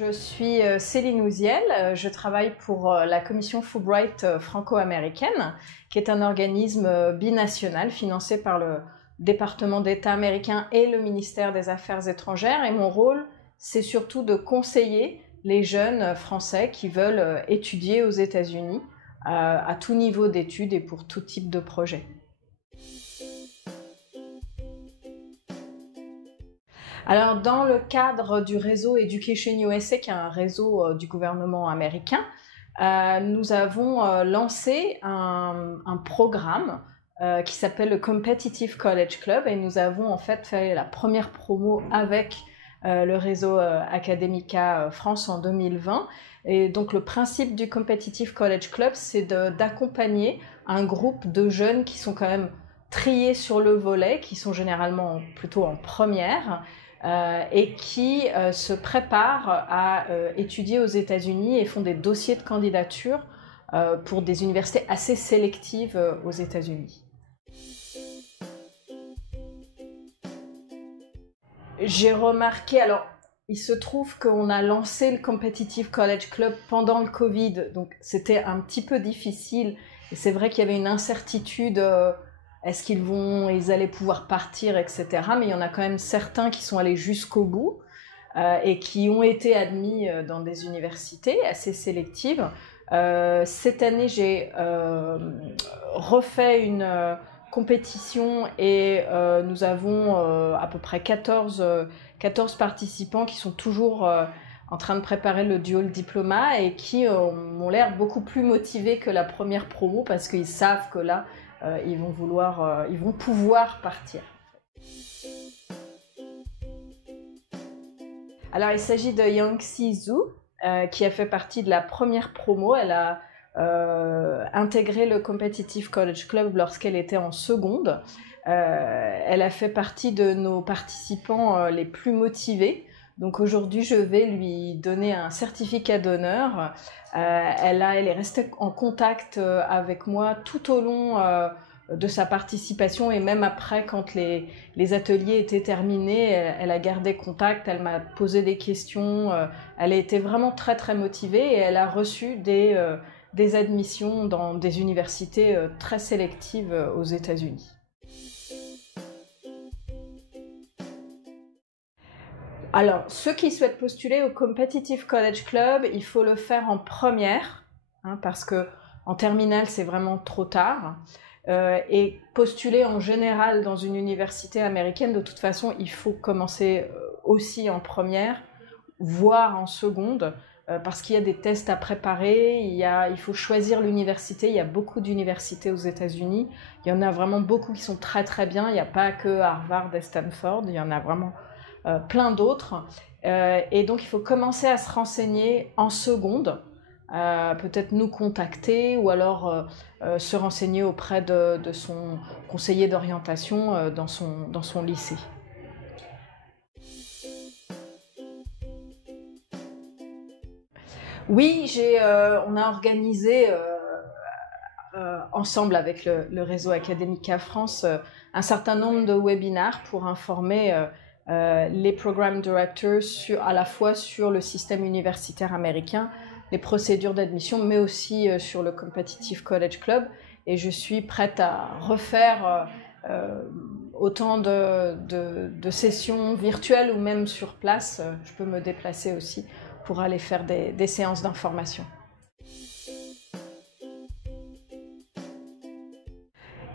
Je suis Céline Ouziel, je travaille pour la commission Fulbright franco-américaine, qui est un organisme binational financé par le département d'État américain et le ministère des Affaires étrangères. Et mon rôle, c'est surtout de conseiller les jeunes Français qui veulent étudier aux États-Unis à tout niveau d'études et pour tout type de projet. Alors, dans le cadre du réseau Education USA, qui est un réseau du gouvernement américain, nous avons lancé un programme qui s'appelle le Competitive College Club et nous avons en fait fait la première promo avec le réseau Academica France en 2020. Et donc le principe du Competitive College Club, c'est d'accompagner un groupe de jeunes qui sont quand même triés sur le volet, qui sont généralement plutôt en première, et qui se préparent à étudier aux États-Unis et font des dossiers de candidature pour des universités assez sélectives aux États-Unis. J'ai remarqué, alors il se trouve qu'on a lancé le Competitive College Club pendant le Covid, donc c'était un petit peu difficile et c'est vrai qu'il y avait une incertitude. Est-ce qu'ils allaient pouvoir partir, etc. Mais il y en a quand même certains qui sont allés jusqu'au bout et qui ont été admis dans des universités assez sélectives. Cette année, j'ai refait une compétition et nous avons à peu près 14 participants qui sont toujours en train de préparer le dual diploma et qui ont l'air beaucoup plus motivés que la première promo parce qu'ils savent que là, ils vont pouvoir partir. Alors, il s'agit de Yangxi Zhu, qui a fait partie de la première promo. Elle a intégré le Competitive College Club lorsqu'elle était en seconde. Elle a fait partie de nos participants les plus motivés. Donc aujourd'hui, je vais lui donner un certificat d'honneur. Elle est restée en contact avec moi tout au long de sa participation et même après, quand les ateliers étaient terminés, elle a gardé contact, elle m'a posé des questions. Elle a été vraiment très très motivée et elle a reçu des admissions dans des universités très sélectives aux États-Unis. Alors, ceux qui souhaitent postuler au Competitive College Club, il faut le faire en première, parce que en terminale, c'est vraiment trop tard. Et postuler en général dans une université américaine, de toute façon, il faut commencer aussi en première, voire en seconde, parce qu'il y a des tests à préparer, il faut choisir l'université. Il y a beaucoup d'universités aux États-Unis. Il y en a vraiment beaucoup qui sont très très bien. Il n'y a pas que Harvard et Stanford, il y en a vraiment plein d'autres. Et donc il faut commencer à se renseigner en seconde, peut-être nous contacter ou alors se renseigner auprès de son conseiller d'orientation dans son lycée. Oui, on a organisé ensemble avec le réseau Academica France un certain nombre de webinaires pour informer les Program Directors à la fois sur le système universitaire américain, les procédures d'admission, mais aussi sur le Competitive College Club. Et je suis prête à refaire autant de sessions virtuelles ou même sur place. Je peux me déplacer aussi pour aller faire des séances d'information.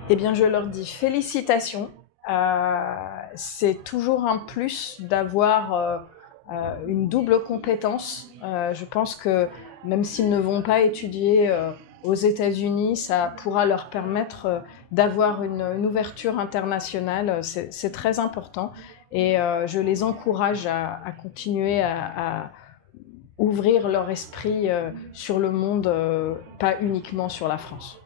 Eh bien, je leur dis félicitations. C'est toujours un plus d'avoir une double compétence. Je pense que même s'ils ne vont pas étudier aux États-Unis, ça pourra leur permettre d'avoir une ouverture internationale. C'est très important et je les encourage à continuer à ouvrir leur esprit sur le monde, pas uniquement sur la France.